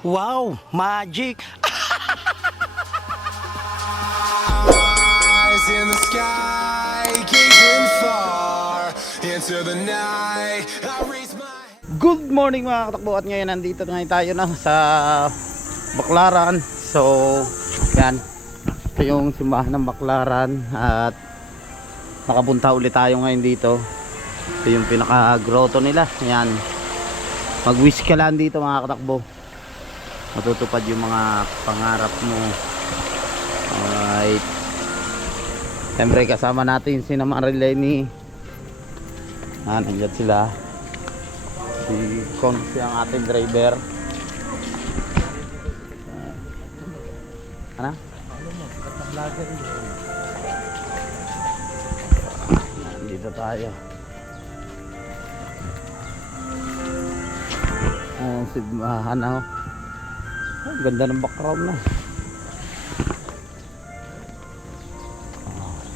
Wow, magic! Eyes in the sky, gazing far into the night. I raise my Good morning mga katakbo, at ngayon nandito ngayon tayo na sa Baclaran. So, yan. Ito yung simbahan ng Baclaran at nakapunta ulit tayo ngayon dito. Ito yung pinaka-grotto nila. Yan. Mag-wish ka lang dito mga katakbo. Matutupad yung mga pangarap mo. Alright. Siyempre kasama natin si Marileni. Nandiyan sila. Si Consi ang ating driver. Ano? Dito tayo. Ano? Ang ganda ng background na.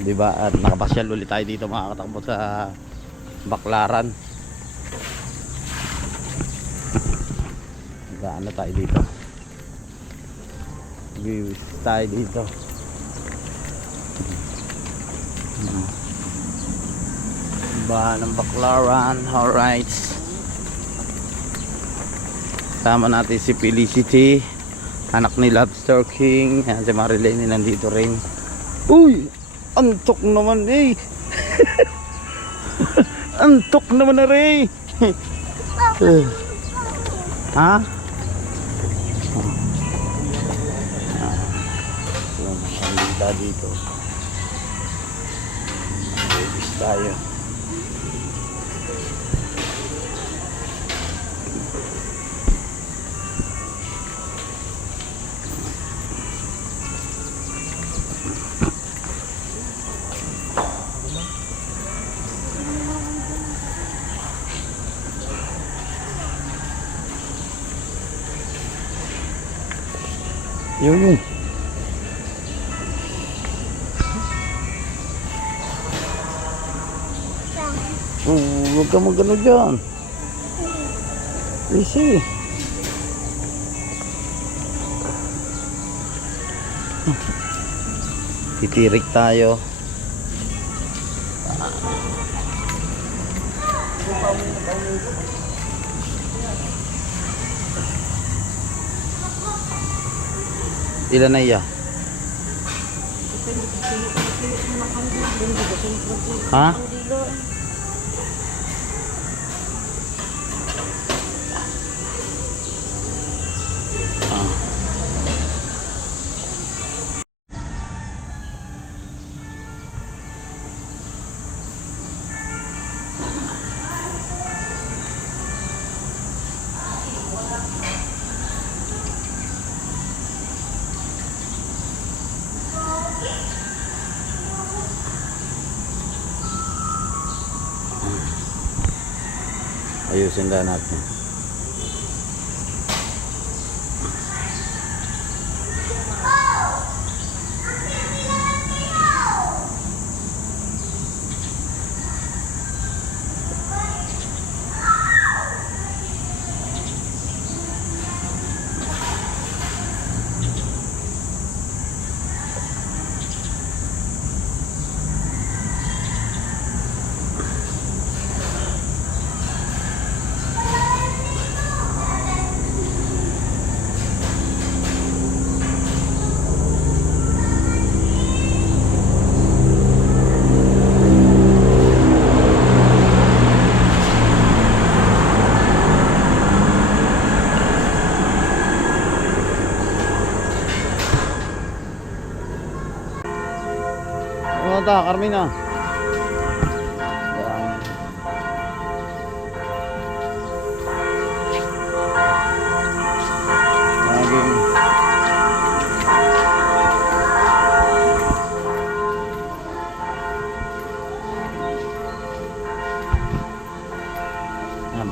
Diba? At nakapasyal ulit tayo dito mga katakbo sa Baclaran. Ano tayo dito? Views tayo dito. Ba ng Baclaran. Alright. Sama natin si Felicity, anak ni Lobster King. Yan, si Marilene nandito rin. Uy! Antok naman eh! Antok naman na rin! Ha? Ang dito. Ibis tayo. Yun. Huwag ka magano dyan. Easy. Titirik tayo. Ilan na iya? Ha? Ayusin lang natin. Ano ta, Carmina? Yan. Laging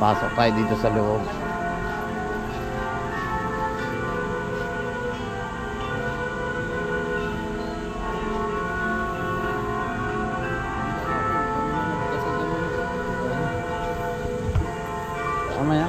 pasok tayo dito sa loob. Mamaya.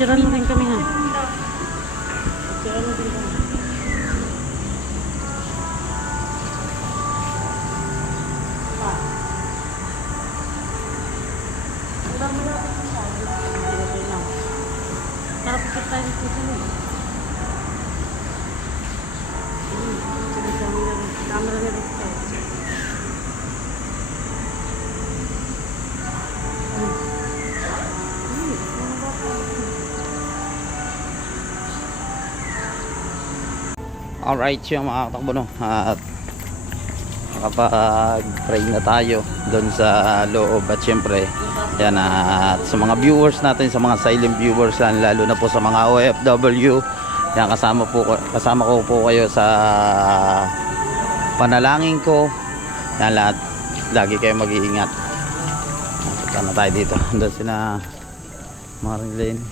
Picturean mo rin kami ha. Picturean mo rin kami. Tara, picture tayo ng susunod. Camera na rin tayo. Alright siya mga katakbo, no? At nakapag-pray na tayo doon sa loob. At syempre yan, at sa mga viewers natin, sa mga silent viewers yan, lalo na po sa mga OFW yan, kasama ko po kayo sa panalangin ko yan, lahat lagi kayo mag-iingat. Punta na tayo dito. Doon sina Marilyn.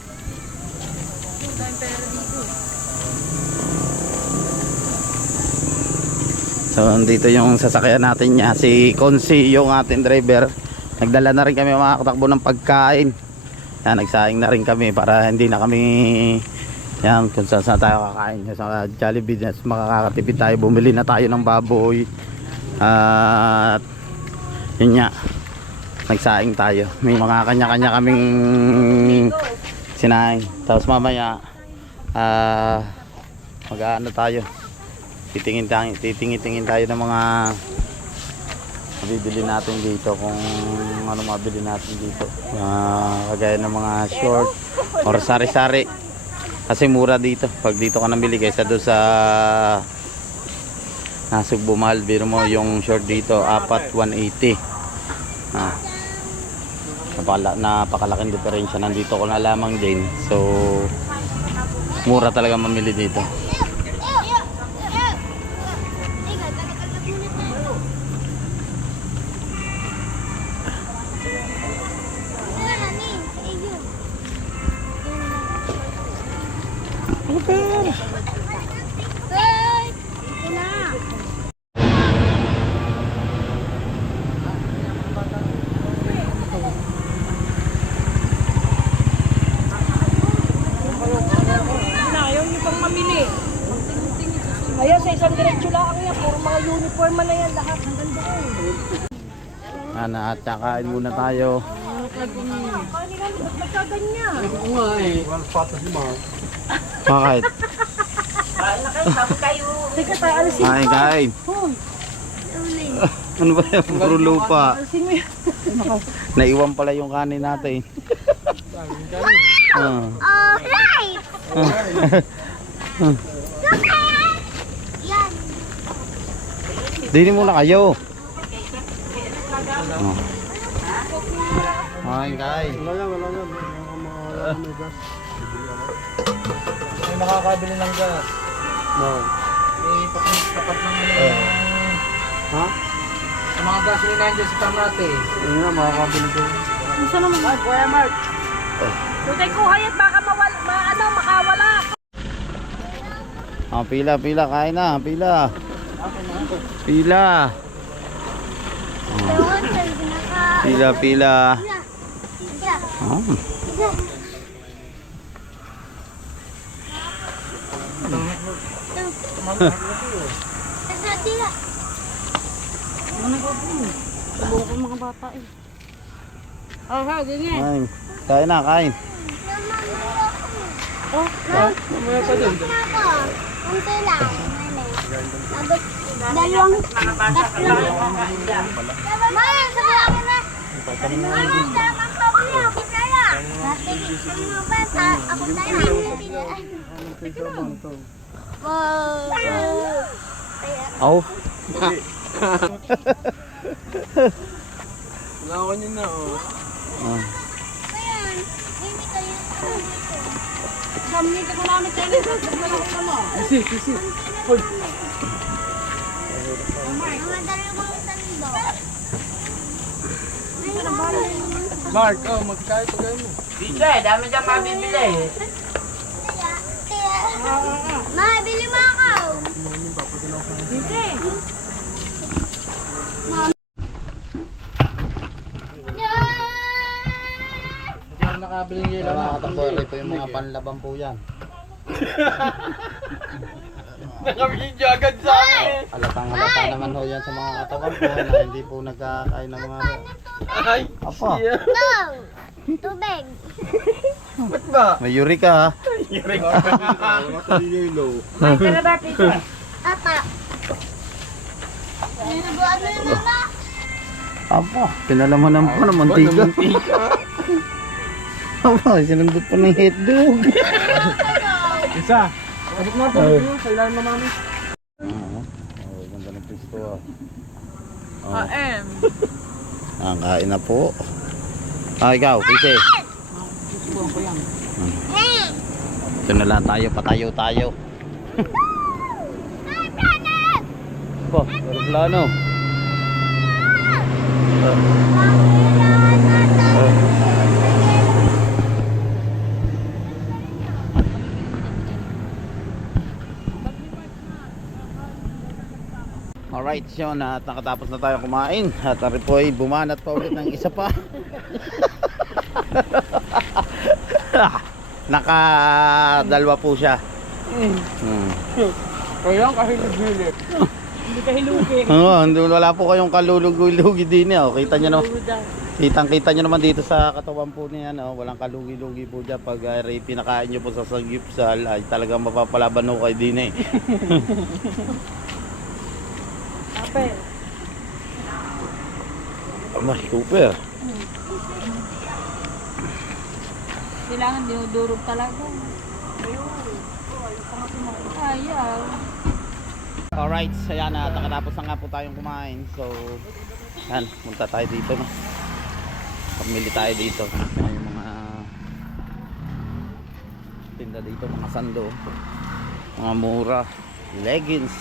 So dito yung sasakyan natin niya, si Consi yung ating driver. Nagdala na rin kami mga katakbo ng pagkain. Yan, nagsaing na rin kami para hindi na kami yan kung saan tayo kakain. Sa Jollibee, makakatipid tayo, bumili na tayo ng baboy. At yun nga, nagsaing tayo. May mga kanya-kanya kaming sinaing. Tapos mamaya mag-ano tayo, titingin tayo ng mga mabibili natin dito, kung ano mabili natin dito, kagaya ng mga short or sari-sari kasi mura dito pag dito ka namili kaysa doon sa Nasugbo. Mahal, biro mo yung short dito 4,180. Napakalaking diferensya, nandito ko na lamang din, so mura talaga mamili dito. Ayaw niyo pang mamili. Ayan, sa isang diretso lang yan. Puro mga uniform na yan lahat. Hanggang doon. At kakain muna tayo. Kanina, ba't magkaganyan? Bakit? Teka, tayo alisin mo. Kain. Ano ba yan? Puro lupa. Alisin mo yan. Naiwan pala yung kanin natin. Alright! Dini muna kayo. Kain. May makakabili ng gas. No. Eh, tapat ng Ha? sa mga gasolina dyan sa Ternate. Yun na, makakabili ko. Gusto naman. Ay, Kuya Mark. Tutay ko hayat, baka makawala. Pila, kain na, pila. Pila. Pila. Buo ko mga bata eh. Aha, ganyan. Kain na, kain. Mamaya pa din. Kunti lang. Dalawang, tatlong. Maya, sabi akin na. Mama, dalawang pabili. Ako tayo. Ano ba? Ako tayo. Wow. Wala ko nyo na, oh. Ayan, hindi kayo. Gamit ko namin tayo. Paglalaki mo. Kisi. Mga dalawang sando. Mark, oh, magkaya pagay mo. Kaya, mabili mo ako. Hindi ako nakabili ng yelo na. Nakakatakbo rin po yung mga panlaban po yan. Nakabidyo agad sa akin. Halatang halata naman ho yan sa mga katawan po na hindi po nagkakain ng mga... Ay, Apa, No! Tubig! ba't ba? may uric ha. May ka na ba, Tito? Apa! Ninubuan mo yung mama! Apa, pinalamanan po ng mantika. Apa, sinundot pa ng hotdog. Isa. Abot na po. Sa ilalim na mami. Oh, ganda ng pisto ah. AM. Ang kain na po. Ah, ikaw, Pise. Ito na lang tayo, patayo-tayo. Po, aeroplano. Alright, yun at nakatapos na tayo kumain at ari po ay bumanat pa ulit ng isa pa. Nakadalwa po siya. Kaya kahilid-hilid. Hindi ka hilugi. Wala po kayong kalulugi-lugi din eh. Oh. Kita nyo naman. Kitang-kita nyo naman dito sa katawan po niya. No? Walang kalugi-lugi po dyan. Pag pinakain nyo po sa sanggipsal ay talagang mapapalaban ho kayo din eh. Apel. Mas super. Kailangan dinudurog talaga. Ayaw. Alright, so yan na. Nakatapos na nga po tayong kumain. So, yan. Punta tayo dito. No? Pamili tayo dito. May mga tinda dito. Mga sando. Mga mura. Leggings.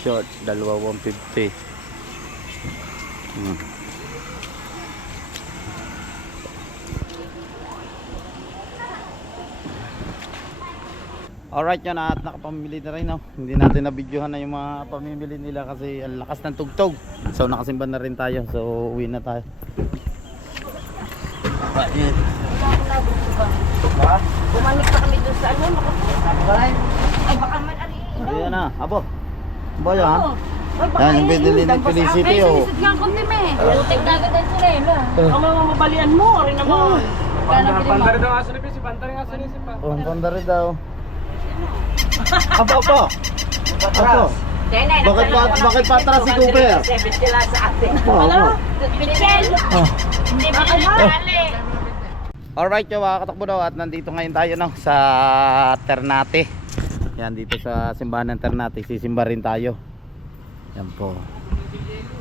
Short. Dalawa 150. Alright yun at nakapamili na rin no? Hindi natin na-videohan na yung mga pamimili nila kasi ang lakas ng tugtog. So nakasimba na rin tayo. So uwi na tayo. Bumalik pa kami doon sa ano, ay baka man ari. Ayan na, abo. Ba yan? Ay baka Yan yung pinili ni Felicity oh. Yan ko din eh. Lutik na agad ang sirena. Ang mga mabalian mo, rin naman. Pandari daw aso ni Pisi. Pandari aso ni Sipa. Oh, ang panda rin daw. Abo. Bakit patras si Cooper? Abo. Michelle! Hindi ba nagkali? Alright yung mga katakbo daw at nandito ngayon tayo no, sa Ternate. Yan dito sa simbahan ng Ternate. Sisimba rin tayo. Yan po.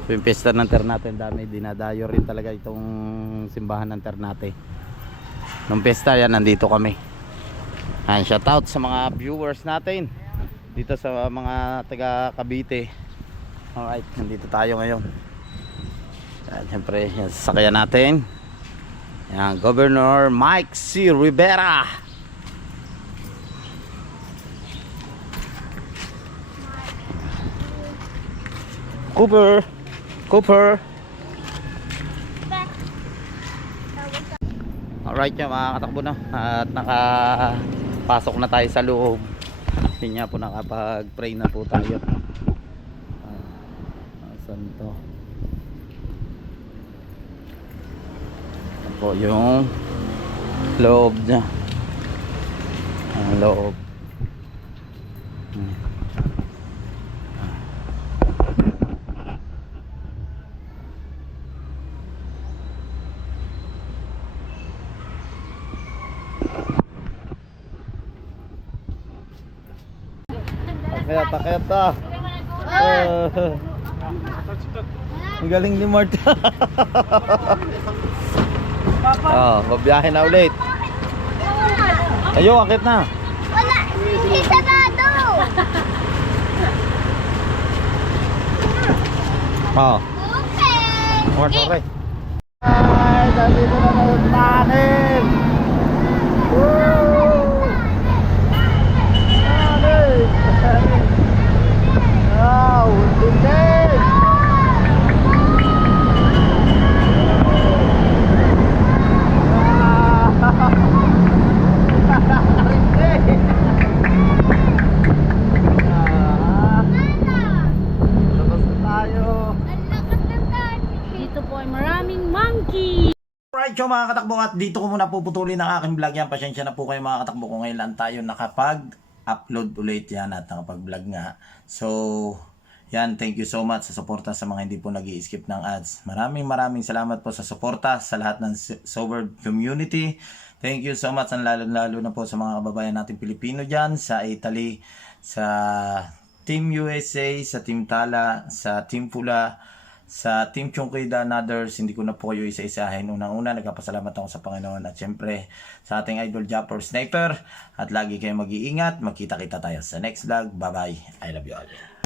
Yung pista ng Ternate ang dami. Dinadayo rin talaga itong simbahan ng Ternate. Nung pista yan nandito kami. Yan, shout out sa mga viewers natin dito sa mga taga Cavite. Alright, nandito tayo ngayon. Yan, siyempre yung sasakyan natin. Yan, Governor Mike C. Rivera. Cooper. Alright yan mga katakbo na. At nakapasok na tayo sa loob. Hindi nga po nakapag-pray na po tayo. Saan to? Ito po yung loob niya. Ang loob. Kaya ta. Ang galing ni Marta. Babiyahin na ulit. Ayun, akit na. Wala! Hindi sarado! Okay. Okay. Ay, dito na tayo tanin. Wow, tindig! diretso mga katakbo at dito ko muna puputulin ang aking vlog yan. Pasensya na po kayo mga katakbo kung ngayon lang tayo nakapag-upload ulit yan at nakapag-vlog nga. So, yan, thank you so much sa suporta sa mga hindi po nag-i-skip ng ads. Maraming salamat po sa suporta sa lahat ng Sober community. Thank you so much, lalo na po sa mga kababayan natin Pilipino dyan, sa Italy, sa Team USA, sa Team Tala, sa Team Pula, sa Team Chungkida and others. Hindi ko na po kayo isa-isahin. Unang-una, nagpapasalamat ako sa Panginoon at syempre sa ating idol Japper Sniper. At lagi kayong mag-iingat. Magkita-kita tayo sa next vlog. Bye-bye. I love you all.